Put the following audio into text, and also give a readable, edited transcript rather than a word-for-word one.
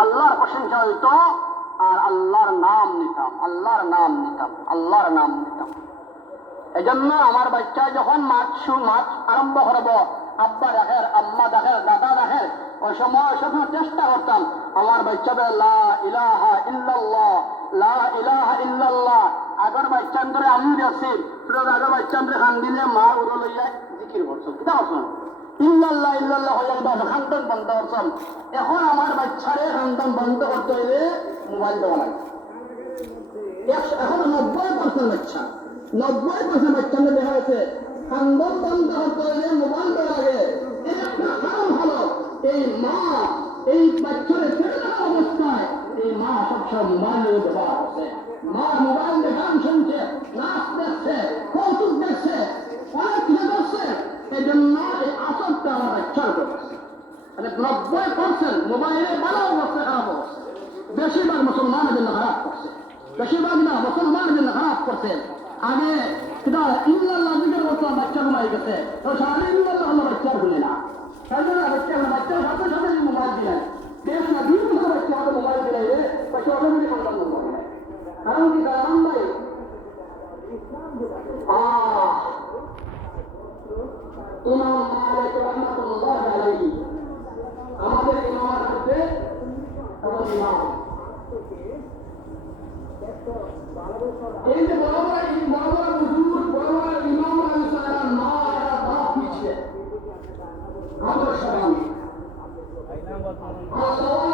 আল্লাহর প্রশংসা হইত আর আল্লাহর নাম নিতাম, আল্লাহর নাম নিতাম, আল্লাহর নাম নিতাম। এজন্য আমার বাচ্চা যখন মাছ আরম্ভ করব, আব্বা দেখের, আম্মা দেখের, দাদা দেখের, ওই সময় সবসময় চেষ্টা করতাম আমার বাচ্চাদের লা ইলাহা ইল্লাল্লাহ, লা ইলাহা ইল্লাল্লাহ। আগর বাচ্চান ধরে আমি দেখছি, আগর বাচ্চান ধরে খান দিলে মা উড়ো লইয়া জিকির করছো, কিতা করছেন ইল্লাল্লাহ ইল্লাল্লাহ হয়ে যাবে, খান্তন বন্ধ করছেন। এখন আমার বাচ্চারে খান্তন বন্ধ করতে হইলে মোবাইল দেওয়া লাগে। এখন 90% বাচ্চা, 90% বাচ্চাকে দেখা গেছে খান্তন বন্ধ করতে হইলে মোবাইল দেওয়া লাগে। এর একটা কারণ হলো এই মা এই বাচ্চারে ছেড়ে দেওয়া অবস্থায় এই মা সবসময় মোবাইল ব্যবহার করছে। মা মোবাইল দিয়ে গান শুনছে, নাচ দেখছে, কৌতুক দেখছে, অনেক কিছু করছে। এই জন্য এই আসরটা আমার বাচ্চার করছে। 90% মোবাইলে ভালো অবস্থা, খারাপ অবস্থা। বেশিরভাগ মুসলমানের জন্য খারাপ করছে, বেশিরভাগ না মুসলমানের জন্য খারাপ করছে। আগে ইল্লাল্লাহ জিকির করতাম, বাচ্চা ঘুমাই গেছে, সারা ইল্লাল্লাহ হলো বাচ্চার ভুলে না। তাই জন্য বাচ্চার সাথে সাথে মোবাইল দিলেন, বেশ না 2 বছর বাচ্চা আমাদের মোবাইল দিলাই রে, বাচ্চা অটোমেটিক মোবাইল দেয়। কারণ কি কারণ ভাই ইমাম মালিক রাহমাতুল্লাহ আলাইহি আমাদের ইমামের মধ্যে তখন ইমাম এই যে বড় বড় হুজুর, বড় বড় ইমাম আলাইহিসসালাম মা আর বাপ পিছিয়ে আমাদের সবাই আল্লাহ